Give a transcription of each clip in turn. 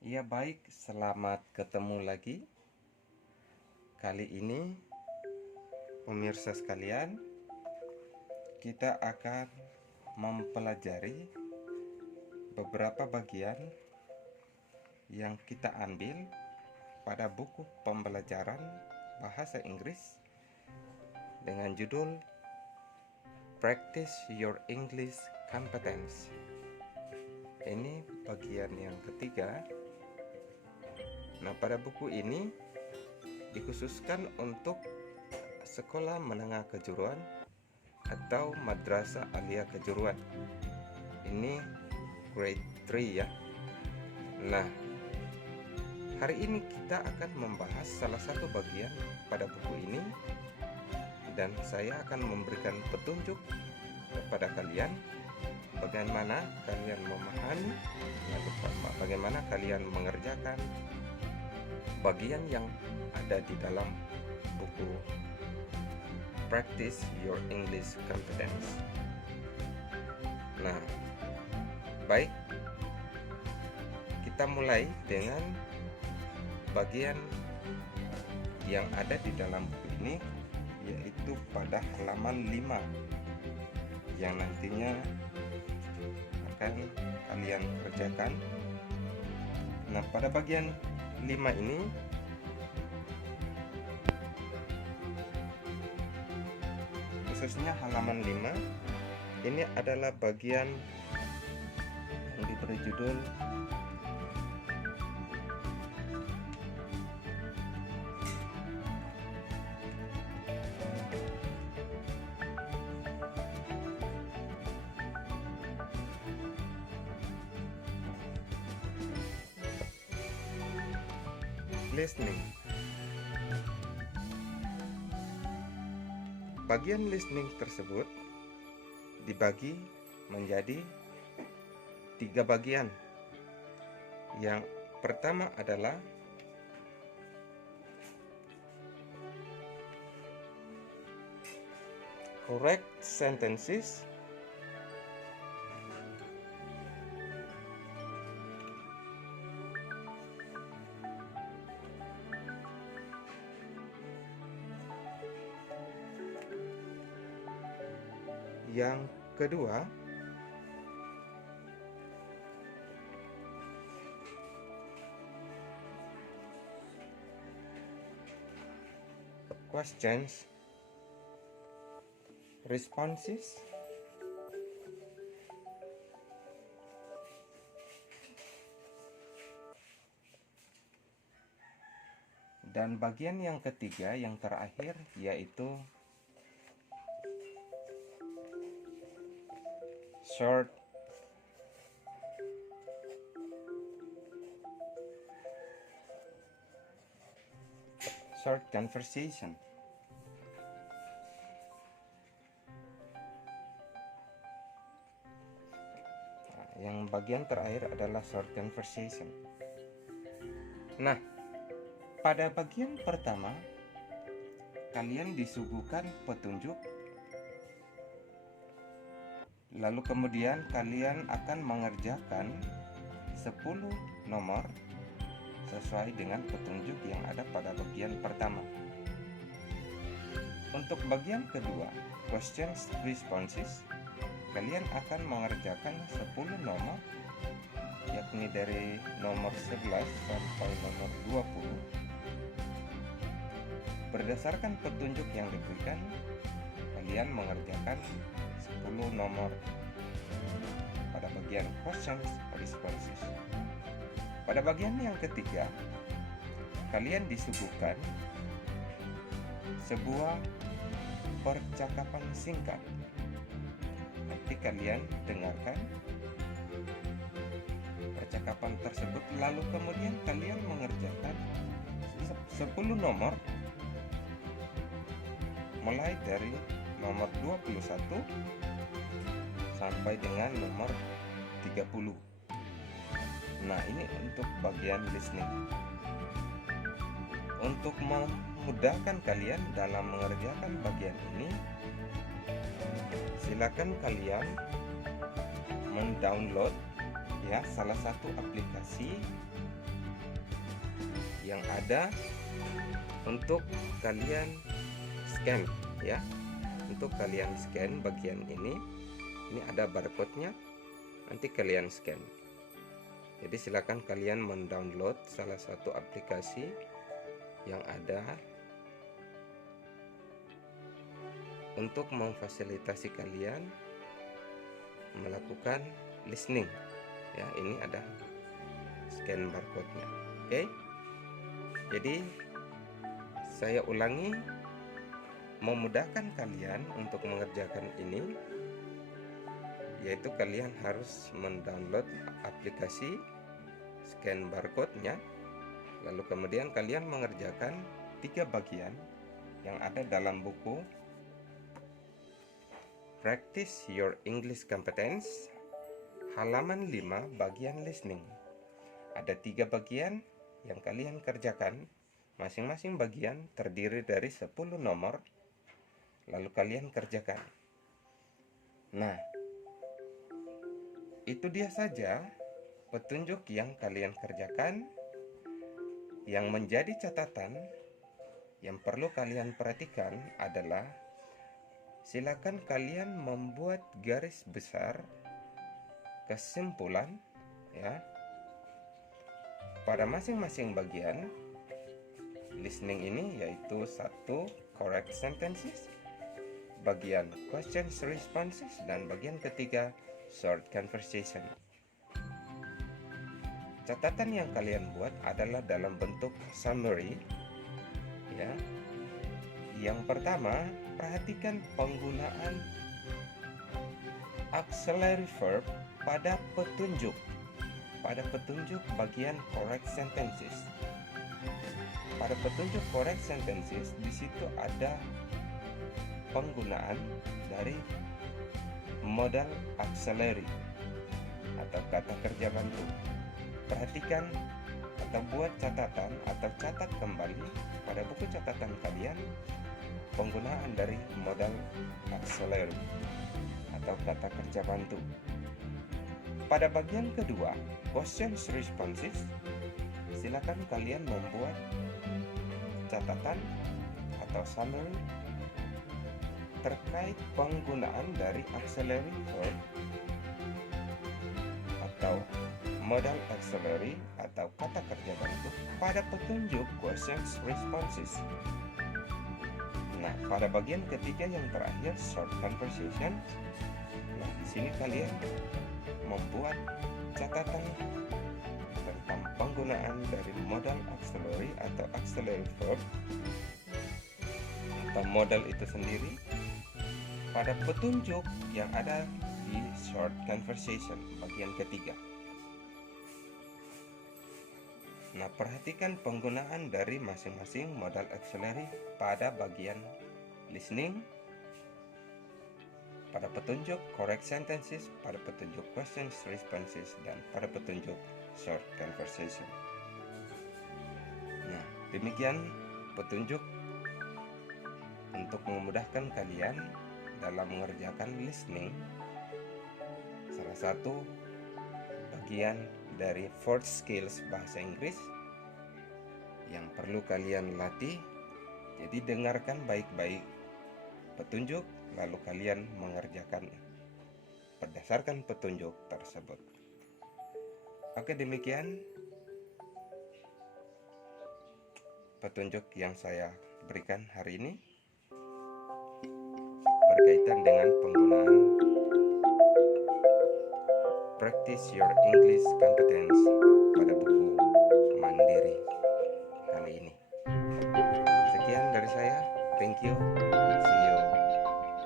Ya baik, selamat ketemu lagi. Kali ini pemirsa sekalian, kita akan mempelajari beberapa bagian yang kita ambil pada buku pembelajaran bahasa Inggris dengan judul Practice Your English Competence. Ini bagian yang ketiga. Nah, pada buku ini dikhususkan untuk sekolah menengah kejuruan atau madrasah alia kejuruan. Ini grade 3 ya. Nah, hari ini kita akan membahas salah satu bagian pada buku ini, dan saya akan memberikan petunjuk kepada kalian bagaimana kalian memahami atau bagaimana kalian mengerjakan bagian yang ada di dalam buku Practice Your English Competence. Nah, baik, kita mulai dengan bagian yang ada di dalam buku ini, yaitu pada halaman 5 yang nantinya akan kalian kerjakan. Nah, pada bagian 5 ini khususnya halaman 5 ini adalah bagian yang diberi judul listening. Bagian listening tersebut dibagi menjadi 3 bagian. Yang pertama adalah correct sentences, yang kedua questions, responses, dan bagian yang ketiga yang terakhir yaitu short conversation. Yang bagian terakhir adalah short conversation. Nah, pada bagian pertama kalian disuguhkan petunjuk, lalu kemudian kalian akan mengerjakan 10 nomor sesuai dengan petunjuk yang ada pada bagian pertama. Untuk bagian kedua, questions responses, kalian akan mengerjakan 10 nomor, yakni dari nomor 11 sampai nomor 20. Berdasarkan petunjuk yang diberikan, kalian mengerjakan 10 nomor pada bagian questions responses. Pada bagian yang ketiga, kalian disuguhkan sebuah percakapan singkat. Nanti kalian dengarkan percakapan tersebut, lalu kemudian kalian mengerjakan 10 nomor mulai dari nomor 21 sampai dengan nomor 30. Nah, ini untuk bagian listening. Untuk memudahkan kalian dalam mengerjakan bagian ini, silakan kalian mendownload ya, salah satu aplikasi yang ada untuk kalian scan ya. Untuk kalian scan bagian ini ada barcode-nya, nanti kalian scan. Jadi silakan kalian mendownload salah satu aplikasi yang ada untuk memfasilitasi kalian melakukan listening ya. Ini ada scan barcode-nya. Oke. Jadi saya ulangi, memudahkan kalian untuk mengerjakan ini, yaitu kalian harus mendownload aplikasi scan barcode-nya, lalu kemudian kalian mengerjakan 3 bagian yang ada dalam buku Practice Your English Competence halaman 5 bagian listening. Ada 3 bagian yang kalian kerjakan, masing-masing bagian terdiri dari 10 nomor, lalu kalian kerjakan. Nah, itu dia saja petunjuk yang kalian kerjakan. Yang menjadi catatan yang perlu kalian perhatikan adalah silakan kalian membuat garis besar kesimpulan ya pada masing-masing bagian listening ini, yaitu 1 correct sentences, bagian questions responses, dan bagian ketiga short conversation. Catatan yang kalian buat adalah dalam bentuk summary ya. Yang pertama, perhatikan penggunaan auxiliary verb pada petunjuk bagian correct sentences. Pada petunjuk correct sentences, di situ ada penggunaan dari modal auxiliary atau kata kerja bantu. Perhatikan atau buat catatan atau catat kembali pada buku catatan kalian penggunaan dari modal auxiliary atau kata kerja bantu. Pada bagian kedua, questions responses, silakan kalian membuat catatan atau summary terkait penggunaan dari auxiliary verb atau modal auxiliary atau kata kerja bantu pada petunjuk questions responses. Nah, pada bagian ketiga yang terakhir short conversation, nah di sini kalian membuat catatan tentang penggunaan dari modal auxiliary atau auxiliary verb atau modal itu sendiri pada petunjuk yang ada di short conversation bagian ketiga. Nah, perhatikan penggunaan dari masing-masing modal auxiliary pada bagian listening, pada petunjuk correct sentences, pada petunjuk questions responses, dan pada petunjuk short conversation. Nah, demikian petunjuk untuk memudahkan kalian dalam mengerjakan listening. Salah satu bagian dari 4 skills bahasa Inggris yang perlu kalian latih. Jadi dengarkan baik-baik petunjuk, lalu kalian mengerjakan berdasarkan petunjuk tersebut. Oke, demikian petunjuk yang saya berikan hari ini berkaitan dengan penggunaan Practice Your English Competence pada buku Mandiri kali ini. Sekian dari saya. Thank you. See you.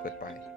Goodbye.